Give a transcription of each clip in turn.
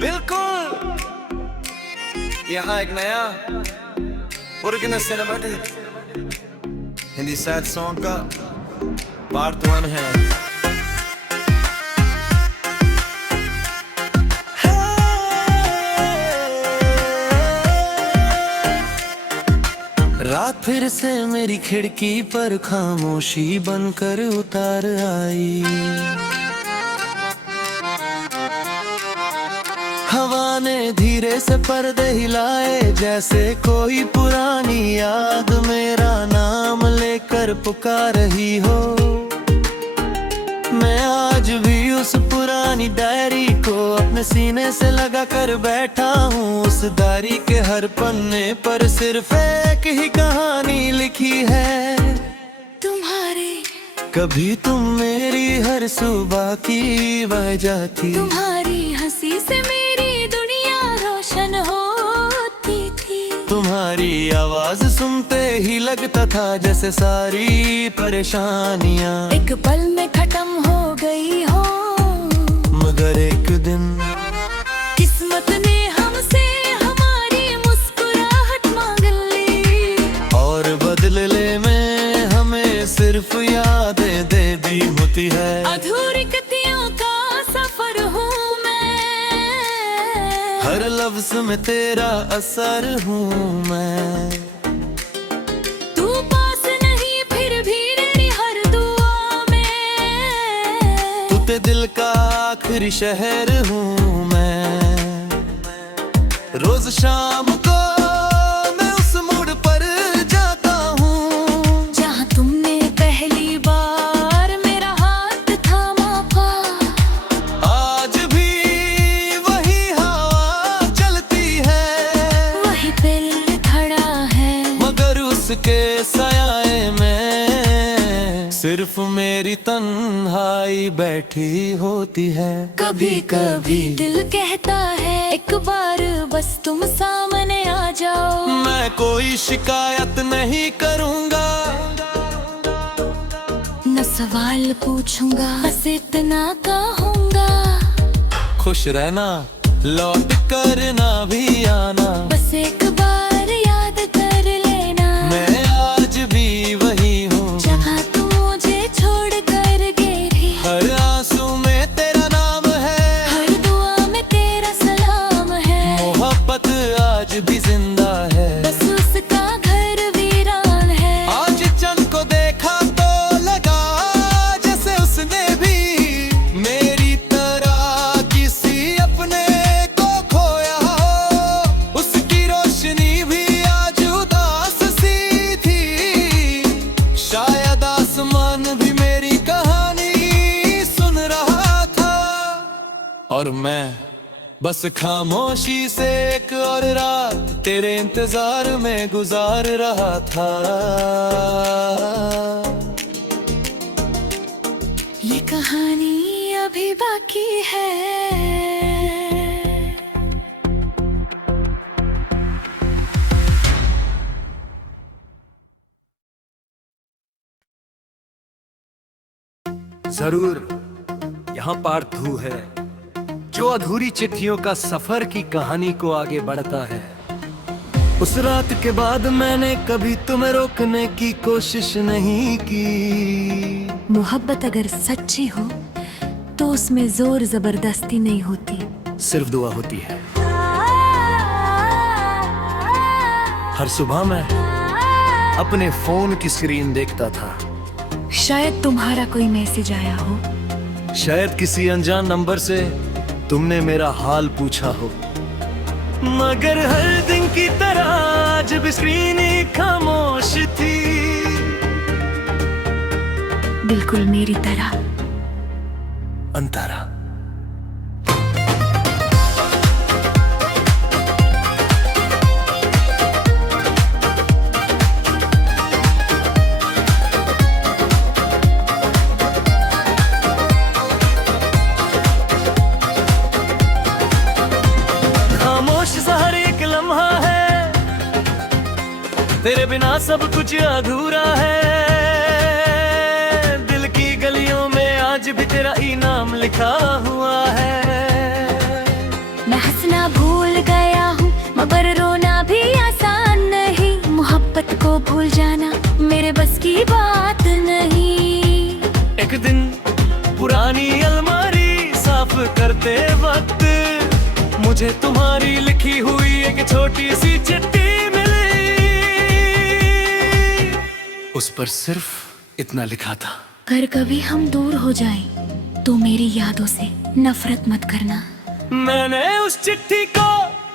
बिल्कुल यहाँ एक नया original cinematic Hindi sad song का पार्ट 1 है। रात फिर से मेरी खिड़की पर खामोशी बनकर उतार आई। हवा ने धीरे से पर्दे हिलाए, जैसे कोई पुरानी याद मेरा नाम लेकर पुकार रही हो। मैं आज भी उस पुरानी डायरी को अपने सीने से लगा कर बैठा हूँ। उस डायरी के हर पन्ने पर सिर्फ एक ही कहानी लिखी है, तुम्हारी। कभी तुम मेरी हर सुबह की वजह थी, तुम्हारी हंसी से मेरी दुनिया रोशन होती थी। तुम्हारी आवाज सुनते ही लगता था जैसे सारी परेशानियां एक पल में खत्म हो गई हो। मगर एक दिन किस्मत ने हमसे हमारी मुस्कुराहट मांग ली, और बदले में हमें सिर्फ यादें दे दी होती है। अधूरी कतियों का सफर हूँ मैं, हर लफ्ज में तेरा असर हूँ मैं। तू पास नहीं फिर भी मेरी हर दुआ में, तू ते दिल का आखिरी शहर हूँ मैं। रोज शाम को मैं उस मोड़ पर जाता हूँ जहाँ तुमने पहली बार मेरा हाथ थामा था। आज भी वही हवा चलती है, वही दिल खड़ा है, मगर उसके साये में सिर्फ मेरी तन्हाई बैठी होती है। कभी कभी दिल कहता है एक बार बस तुम सामने आ जाओ। मैं कोई शिकायत नहीं करूँगा, न सवाल पूछूंगा, बस इतना कहूँगा, खुश रहना, लौट कर ना भी आना। बस एक बार याद कर लेना, मैं आज भी वही हूँ जहाँ तू मुझे छोड़ कर गई। हर आंसू में तेरा नाम है, हर दुआ में तेरा सलाम है। मोहब्बत आज भी जिंदा है, बस उसका घर वीरान है। आज चंद को देखा तो लगा जैसे उसने भी मेरी तरह किसी अपने को खोया हो। उसकी रोशनी भी आज उदास सी थी, शायद आसमान भी मेरी कहानी सुन रहा था। और मैं बस खामोशी से एक और रात तेरे इंतजार में गुजार रहा था। ये कहानी अभी बाकी है। जरूर यहाँ पार्ट 2 है, जो अधूरी चिट्ठियों का सफर की कहानी को आगे बढ़ता है। उस रात के बाद मैंने कभी तुम्हें रोकने की कोशिश नहीं की। मोहब्बत अगर सच्ची हो तो उसमें जोर जबरदस्ती नहीं होती, सिर्फ दुआ होती है। हर सुबह मैं अपने फोन की स्क्रीन देखता था, शायद तुम्हारा कोई मैसेज आया हो, शायद किसी अनजान नंबर से तुमने मेरा हाल पूछा हो। मगर हर दिन की तरह आज भी स्क्रीन ही खामोश थी, बिल्कुल मेरी तरह। अंतरा तेरे बिना सब कुछ अधूरा है। दिल की गलियों में आज भी तेरा इनाम लिखा हुआ है। मैं कोई बात नहीं। एक दिन पुरानी अलमारी साफ करते वक्त मुझे तुम्हारी लिखी हुई एक छोटी सी चिट्ठी मिली। उस पर सिर्फ इतना लिखा था, अगर कभी हम दूर हो जाएं, तो मेरी यादों से नफरत मत करना। मैंने उस चिट्ठी को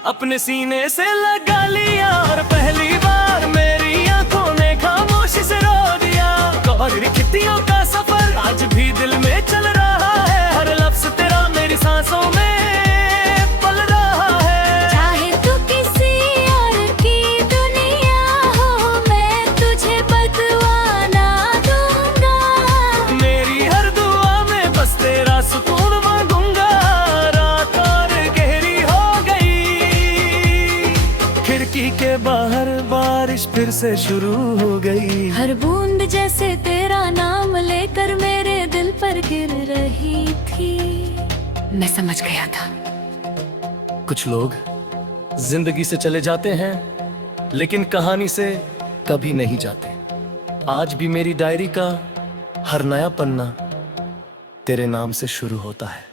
अपने सीने से लगा लिया और पहली बार मेरी आंखों ने खामोशी से रो दिया। गौरी खिड़कियों का सफर आज भी दिल में चल रहा है, हर लफ्ज तेरा मेरी सांसों में पल रहा है। चाहे तू किसी और की दुनिया हो, मैं तुझे बदवा ना दूंगा। मेरी हर दुआ में बस तेरा सुकून मांगूंगा। रात और गहरी हो गई, खिड़की के बाहर बारिश फिर से शुरू हो गई। हर बूंद जैसे तेरा नाम लेकर मेरे दिल पर गिर रही थी। मैं समझ गया था। कुछ लोग जिंदगी से चले जाते हैं, लेकिन कहानी से कभी नहीं जाते। आज भी मेरी डायरी का हर नया पन्ना तेरे नाम से शुरू होता है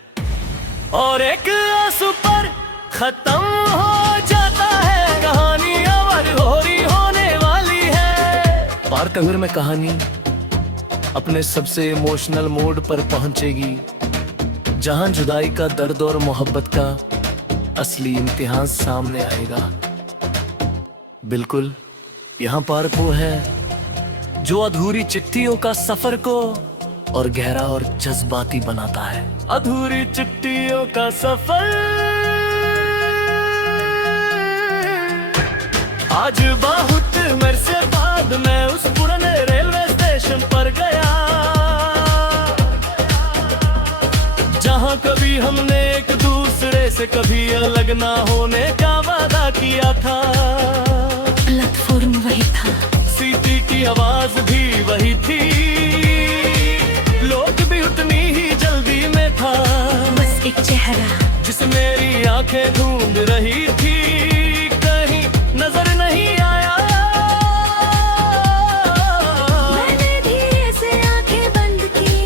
और एक आंसू पर खत्म हो जाता है। कहानी अब होरी होने वाली है। पार्टनर में कहानी अपने सबसे इमोशनल मोड पर पहुंचेगी, जहां जुदाई का दर्द और मोहब्बत का असली इम्तिहान सामने आएगा। बिल्कुल यहाँ पर वो है जो अधूरी चिट्ठियों का सफर को और गहरा और जज्बाती बनाता है। अधूरी चिट्ठियों का सफर आज बहुत मेरे बाद मैं उस पुराने रेलवे स्टेशन पर गया, जहां कभी हमने एक दूसरे से कभी अलग ना होने का वादा किया था। प्लेटफॉर्म वही था, सीटी की आवाज भी वही थी, लोग भी उतनी ही जल्दी में था। बस एक चेहरा जिसे मेरी आंखें ढूंढ रही थी, कहीं नजर नहीं आया। मैंने धीरे से आंखें बंद की,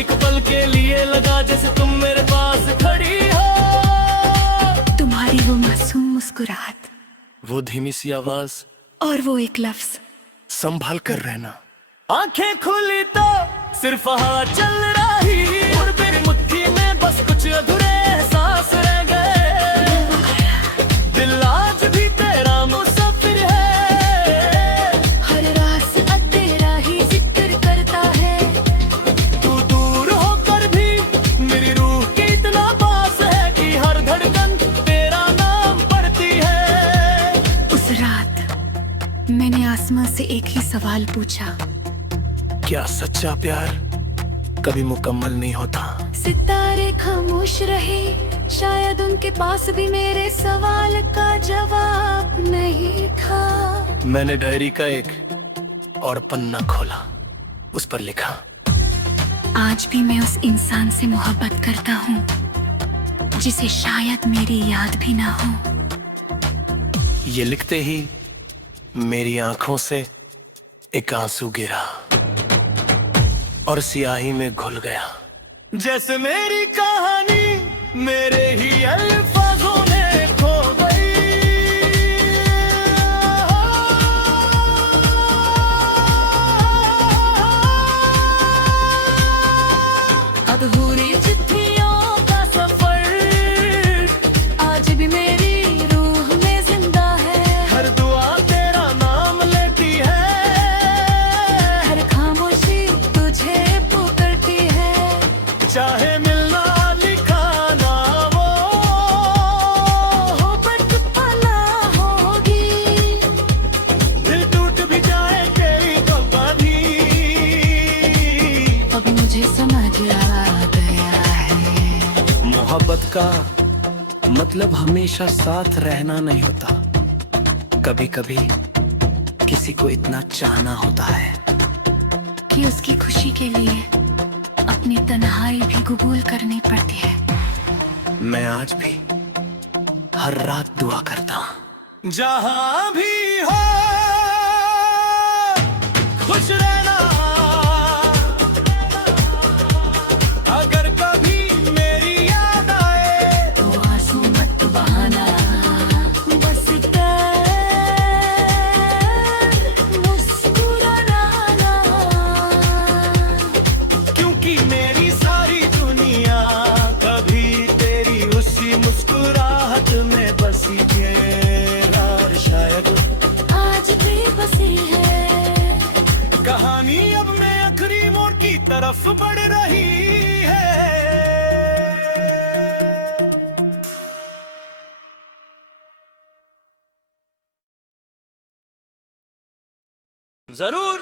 एक पल के लिए लगा जैसे तुम मेरे पास खड़ी हो। तुम्हारी वो मासूम मुस्कुराहट वो धीमी सी आवाज और वो एक लफ्ज, संभाल कर रहना। आंखें खुली तो सिर्फ हवा चल रही और मेरी मुट्ठी में बस कुछ अधूरे एहसास रह गए। दिल आज भी तेरा मुसाफिर है, हर रास्ता तेरा ही जिक्र करता है। तू दूर होकर भी मेरी रूह की इतना पास है कि हर धड़कन तेरा नाम पढ़ती है। उस रात मैंने आसमां से एक ही सवाल पूछा, क्या सच्चा प्यार कभी मुकम्मल नहीं होता? सितारे खामोश रहे, शायद उनके पास भी मेरे सवाल का जवाब नहीं था। मैंने डायरी का एक और पन्ना खोला, उस पर लिखा, आज भी मैं उस इंसान से मोहब्बत करता हूँ जिसे शायद मेरी याद भी ना हो। ये लिखते ही मेरी आंखों से एक आंसू गिरा और स्याही में घुल गया। जैसे मेरी कहानी मेरे ही अल्फाजों में खो गई। अधूरी चिट्ठियों का सफर आज भी मेरी रूह में जिंदा है। हर दुआ तेरा नाम लेती है, हर खामोशी तुझे पुकारती है। चाहे मिलना लिखाना वो हो पर तू पला होगी, दिल टूट भी जाए तेरी कभी। अब मुझे समझ आ गया है। मोहब्बत का मतलब हमेशा साथ रहना नहीं होता, कभी कभी किसी को इतना चाहना होता है कि उसकी खुशी के लिए अपनी तन्हाई भी कबूल करनी पड़ती है। मैं आज भी हर रात दुआ करता हूँ, जहां भी हो खुश रहना। अगर कभी मेरी याद आए तो आंसू मत बहाना, बस कर मुस्कुराना। क्योंकि मेरी सारी दुनिया कभी तेरी उसी मुस्कुराहट में बसी है, और शायद आज भी बसी है। कहानी अब मैं आखिरी मोड़ की तरफ बढ़ रही है। जरूर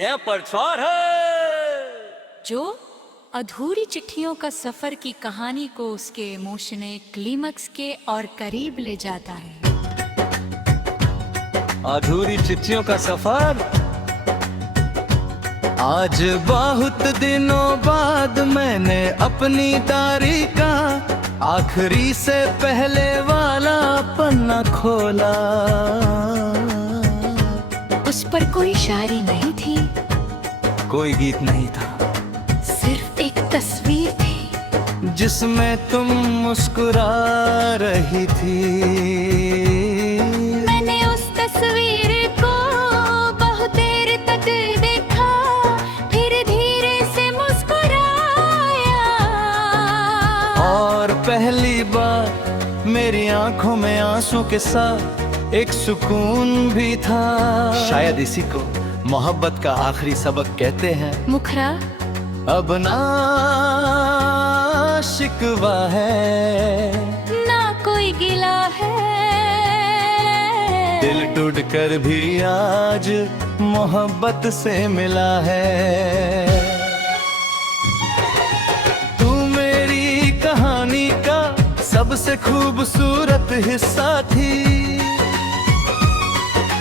यह पर्थवार है। जो अधूरी चिट्ठियों का सफर की कहानी को उसके इमोशनल क्लीमैक्स के और करीब ले जाता है। अधूरी चिट्ठियों का सफर। आज बहुत दिनों बाद मैंने अपनी डायरी का आखिरी से पहले वाला पन्ना खोला। उस पर कोई शायरी नहीं थी, कोई गीत नहीं था, सिर्फ एक तस्वीर थी जिसमें तुम मुस्कुरा रही थी। मैंने उस तस्वीर को बहुत देर तक देखा, फिर धीरे से मुस्कुराया। और पहली बार मेरी आंखों में आंसू के साथ एक सुकून भी था। शायद इसी को मोहब्बत का आखिरी सबक कहते हैं। मुखरा अब ना शिकवा है, ना कोई गिला है, दिल टूट कर भी आज मोहब्बत से मिला है। तू मेरी कहानी का सबसे खूबसूरत हिस्सा थी,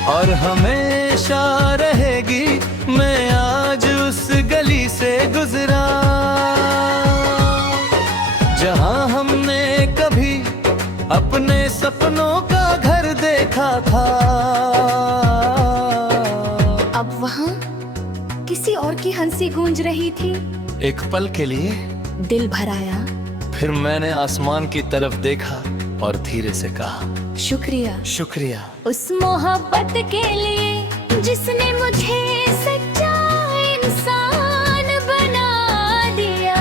और हमेशा रहेगी। मैं आज उस गली से गुजरा जहां हमने कभी अपने सपनों का घर देखा था। अब वहाँ किसी और की हंसी गूंज रही थी। एक पल के लिए दिल भर आया। फिर मैंने आसमान की तरफ देखा और धीरे से कहा, शुक्रिया, शुक्रिया उस मोहब्बत के लिए जिसने मुझे सच्चा इंसान बना दिया।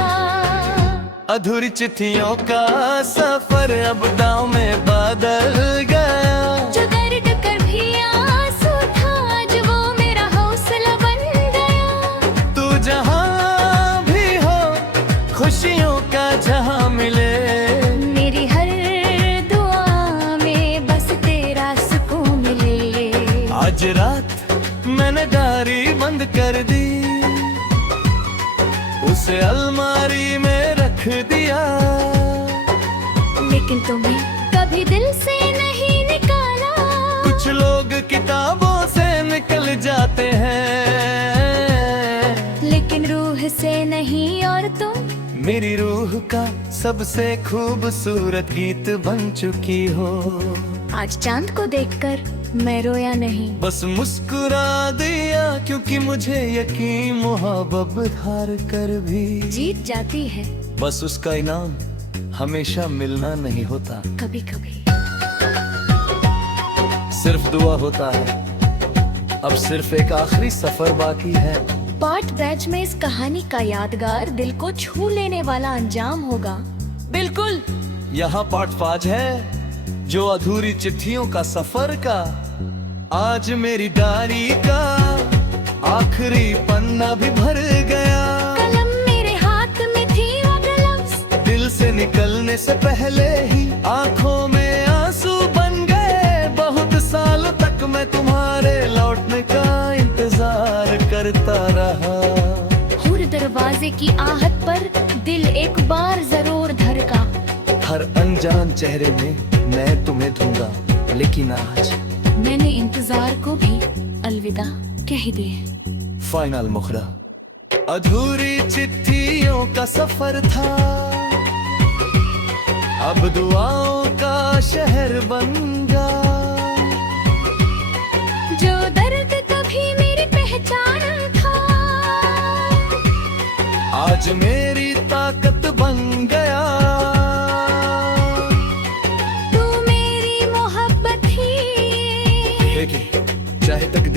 अधूरी चिट्ठियों का सफर अब दांव में बदल गया। जो दर्द कभी आंसू था, आज वो मेरा हौसला बन गया। तू जहां भी हो, खुशियों का जहां मिले, मेरी हर दुआ में बस तेरा सुकून मिले। आज रात मैंने डायरी बंद कर दी, उसे अलमारी में रख दिया। लेकिन तुम्हें कभी दिल से नहीं निकाला। कुछ लोग किताबों से निकल जाते हैं, लेकिन रूह से नहीं। और तुम मेरी रूह का सबसे खूबसूरत गीत बन चुकी हो। आज चांद को देखकर मैं रोया नहीं, बस मुस्कुरा दिया, क्योंकि मुझे यकीन मोहब्बत हार कर भी जीत जाती है बस उसका इनाम हमेशा मिलना नहीं होता। कभी कभी। सिर्फ दुआ होता है। अब सिर्फ एक आखिरी सफर बाकी है। पार्ट बैच में इस कहानी का यादगार दिल को छू लेने वाला अंजाम होगा। बिल्कुल। यहाँ पार्ट 5 है, जो अधूरी चिट्ठियों का सफर का। आज मेरी डायरी का आखिरी पन्ना भी भर गया। कलम मेरे हाथ में थी और लफ्ज़ दिल से निकलने से पहले ही आंखों में आंसू बन गए। बहुत सालों तक मैं तुम्हारे लौटने का इंतजार करता रहा। हर दरवाजे की आहट पर दिल एक बार जरूर धड़का। हर अनजान चेहरे में मैं तुम्हें ढूंढा, लेकिन आज मैंने इंतजार को भी अलविदा कह दिया। फाइनल मुखरा अधूरी चिट्ठियों का सफर था, अब दुआओं का शहर बन गया। जो दर्द कभी मेरी पहचान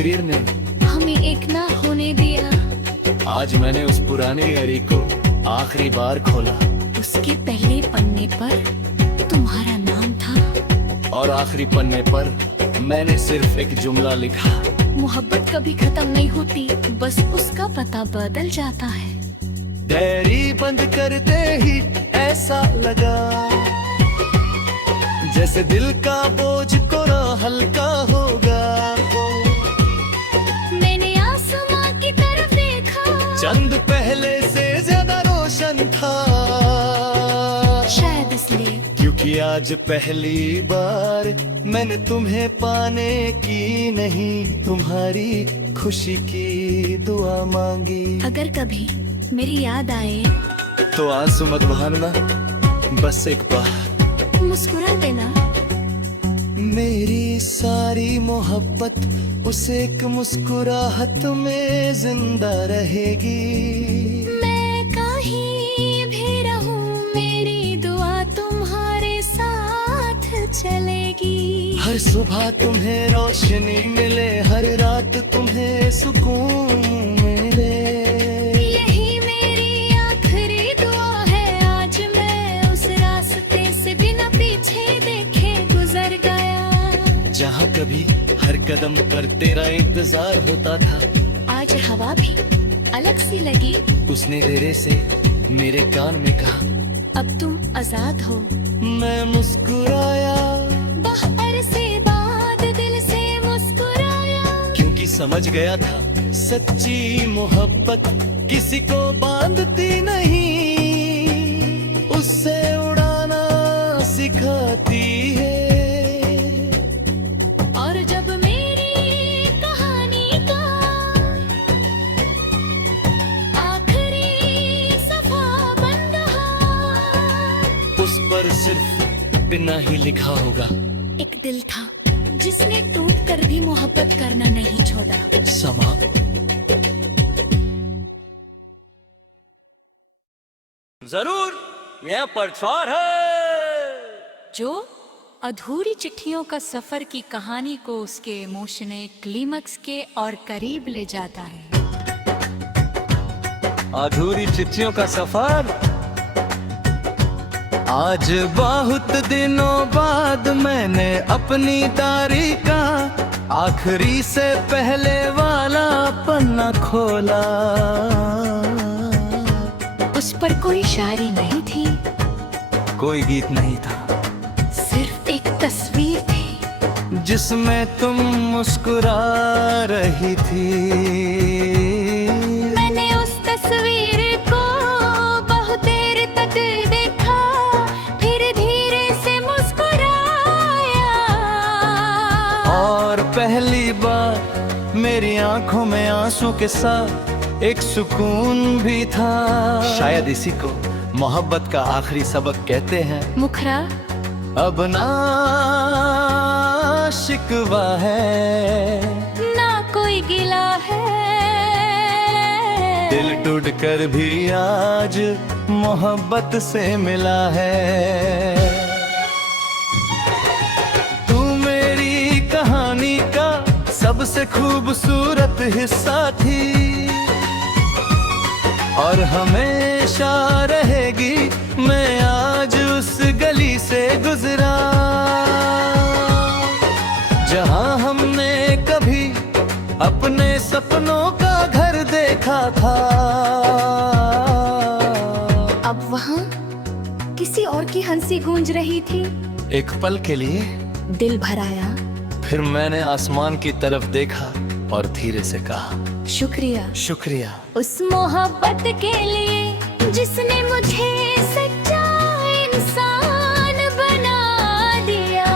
तकदीर ने हमें एक ना होने दिया। आज मैंने उस पुरानी डायरी को आखिरी बार खोला उसके पहले पन्ने पर तुम्हारा नाम था। और आखिरी पन्ने पर मैंने सिर्फ एक जुमला लिखा। मोहब्बत कभी खत्म नहीं होती, बस उसका पता बदल जाता है। डायरी बंद करते ही ऐसा लगा जैसे दिल का बोझ कोरा हल्का होगा। मैंने आसमां की तरफ देखा, चंद पहले से ज्यादा रोशन था। शायद इसलिए क्योंकि आज पहली बार मैंने तुम्हें पाने की नहीं, तुम्हारी खुशी की दुआ मांगी। अगर कभी मेरी याद आए तो आंसू मत बहाना, बस एक बार मुस्कुरा देना। मेरी सारी मोहब्बत उस एक मुस्कुराहट में जिंदा रहेगी। मैं कहीं भी रहूं, मेरी दुआ तुम्हारे साथ चलेगी। हर सुबह तुम्हें रोशनी मिले, हर रात तुम्हें सुकून मिले। यही मेरी आखिरी दुआ है। आज मैं उस रास्ते से बिना पीछे देखे गुजर गया, जहाँ कभी हर कदम पर तेरा इंतजार होता था। आज हवा भी अलग सी लगी। उसने तेरे से मेरे कान में कहा, अब तुम आजाद हो। मैं मुस्कुराया बाहर से बाद दिल से मुस्कुराया, क्योंकि समझ गया था सच्ची मोहब्बत किसी को बांधती नहीं, उससे उड़ाना सिखाती है। और जब मेरी कहानी का आखिरी सफा बन रहा, उस पर सिर्फ बिना ही लिखा होगा, एक दिल था जिसने टूट कर भी मोहब्बत करना नहीं छोड़ा। समा। जरूर यह पछवार है जो अधूरी चिट्ठियों का सफर की कहानी को उसके इमोशनल क्लीमैक्स के और करीब ले जाता है। अधूरी चिट्ठियों का सफर। आज बहुत दिनों बाद मैंने अपनी डायरी का आखिरी से पहले वाला पन्ना खोला। उस पर कोई शायरी नहीं थी, कोई गीत नहीं था, सिर्फ एक तस्वीर थी जिसमें तुम मुस्कुरा रही थी। मैंने उस तस्वीर को बहुत देर तक देखा, फिर धीरे से मुस्कुराया। और पहली बार मेरी आंखों में आंसू के साथ एक सुकून भी था। शायद इसी को मोहब्बत का आखिरी सबक कहते हैं। मुखरा अब ना शिकवा है, ना कोई गिला है, दिल टूट कर भी आज मोहब्बत से मिला है। तू मेरी कहानी का सबसे खूबसूरत हिस्सा थी और हमेशा रहेगी। मैं आज उस गली से गुजरा जहां हमने कभी अपने सपनों का घर देखा था। अब वहाँ किसी और की हंसी गूंज रही थी। एक पल के लिए दिल भर आया। फिर मैंने आसमान की तरफ देखा और धीरे से कहा, शुक्रिया, शुक्रिया उस मोहब्बत के लिए जिसने मुझे सच्चा इंसान बना दिया।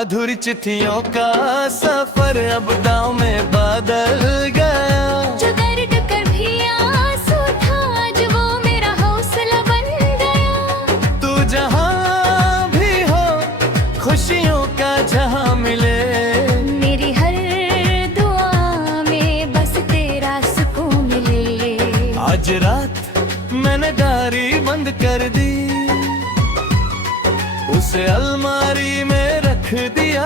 अधूरी चिट्ठियों का सफर अब दांव में बदल गया। जो दर्द कभी आंसू था, आज वो मेरा हौसला बन गया। तू जहां भी हो, खुशियों का जहां मिले। मेरी हर दुआ में बस तेरा सुकून मिले। आज रात मैंने डायरी बंद कर दी, उसे अलमारी में रख दिया।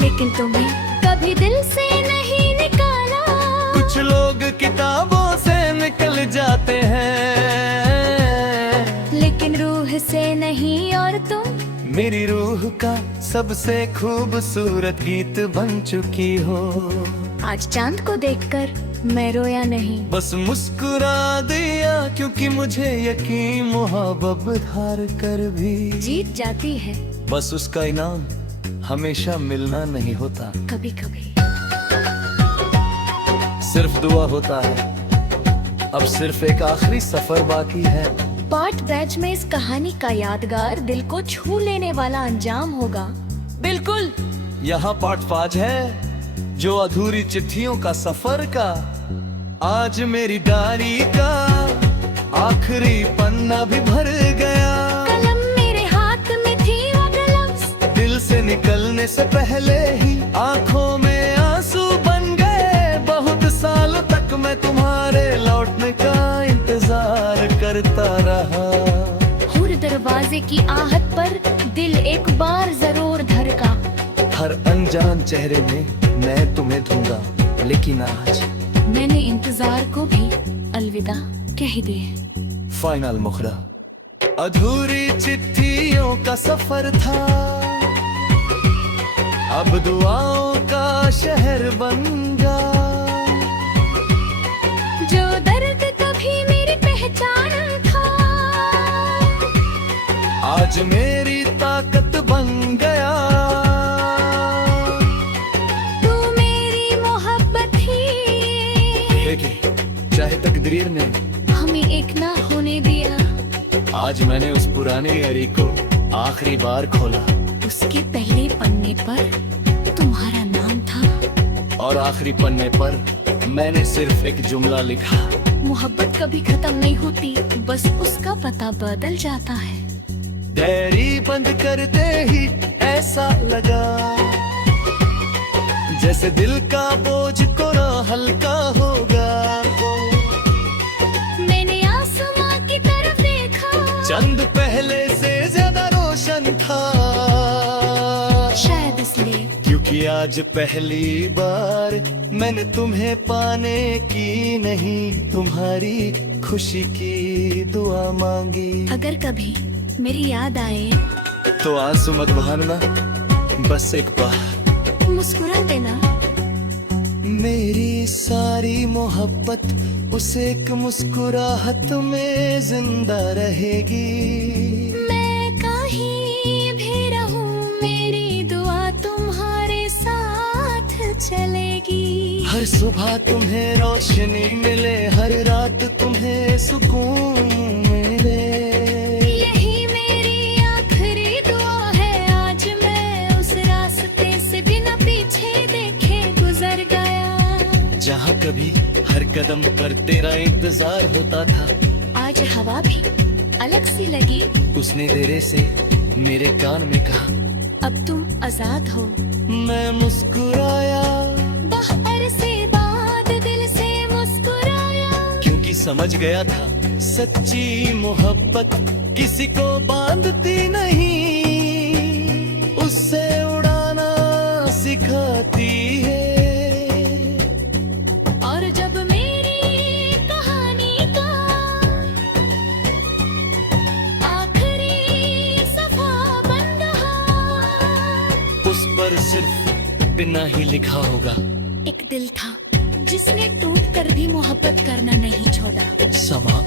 लेकिन तुम्हें मिल जाते हैं, लेकिन रूह से नहीं। और तुम मेरी रूह का सबसे खूबसूरत गीत बन चुकी हो। आज चांद को देखकर मैं रोया नहीं, बस मुस्कुरा दिया, क्योंकि मुझे यकीन मोहब्बत हार कर भी जीत जाती है बस उसका इनाम हमेशा मिलना नहीं होता। कभी कभी। सिर्फ दुआ होता है। अब सिर्फ एक आखिरी सफर बाकी है। पार्ट बैच में इस कहानी का यादगार दिल को छू लेने वाला अंजाम होगा। बिल्कुल। यहाँ पार्ट 5 है, जो अधूरी चिट्ठियों का सफर का। आज मेरी डायरी का आखिरी पन्ना भी भर गया। कलम मेरे हाथ में थी, वो कलम दिल से निकलने से पहले ही आंखों में आंसू बन गए। बहुत सालों तक मैं तुम्हारे लौटने का इंतजार करता रहा। हर दरवाजे की आहट पर दिल एक बार जरूर धड़का। हर अनजान चेहरे में मैं तुम्हें ढूंढा, लेकिन आज मैंने इंतजार को भी अलविदा कह दिया। फाइनल मुखरा। अधूरी चिट्ठियों का सफर था, अब दुआओं का शहर बन गया। जो दर्द कभी मेरी पहचान था, आज मेरी ताकत बन गया। तू मेरी मोहब्बत ही, देखिए, चाहे तकदीर ने हमें एक ना होने दिया। आज मैंने उस पुराने डायरी को आखिरी बार खोला, उसके पहले पन्ने पर तुम्हारा नाम था, और आखिरी पन्ने पर मैंने सिर्फ एक जुमला लिखा। मोहब्बत कभी खत्म नहीं होती, बस उसका पता बदल जाता है। डायरी बंद करते ही ऐसा लगा, जैसे दिल का बोझ कोरा हल्का होगा। मैंने आसमां की तरफ देखा, चंद पहले से ज्यादा रोशन था। शायद इसलिए क्योंकि आज पहली बार मैंने तुम्हें पाने की नहीं, तुम्हारी खुशी की दुआ मांगी। अगर कभी मेरी याद आए तो आंसू मत बहाना, बस एक बार मुस्कुरा देना। मेरी सारी मोहब्बत उस एक मुस्कुराहट में जिंदा रहेगी। मैं कहीं भी रहूं, मेरी दुआ तुम्हारे साथ चलेगी। हर सुबह तुम्हें रोशनी मिले, हर रात तुम्हें सुकून मिले। यही मेरी आखिरी दुआ है। आज मैं उस रास्ते से बिना पीछे देखे गुजर गया, जहाँ कभी हर कदम पर तेरा इंतजार होता था। आज हवा भी अलग सी लगी, उसने देरे से मेरे कान में कहा, अब तुम आजाद हो। मैं मुस्कुराया, बाहर से बाद दिल से मुस्कुराया, क्योंकि समझ गया था सच्ची मोहब्बत किसी को बांधती नहीं, उससे उड़ाना सिखाती है। और जब मेरी कहानी का आखिरी सफा बन रहा, उस पर सिर्फ बिना ही लिखा होगा, एक दिल था जिसने टूट कर भी मोहब्बत करना नहीं छोड़ा। समा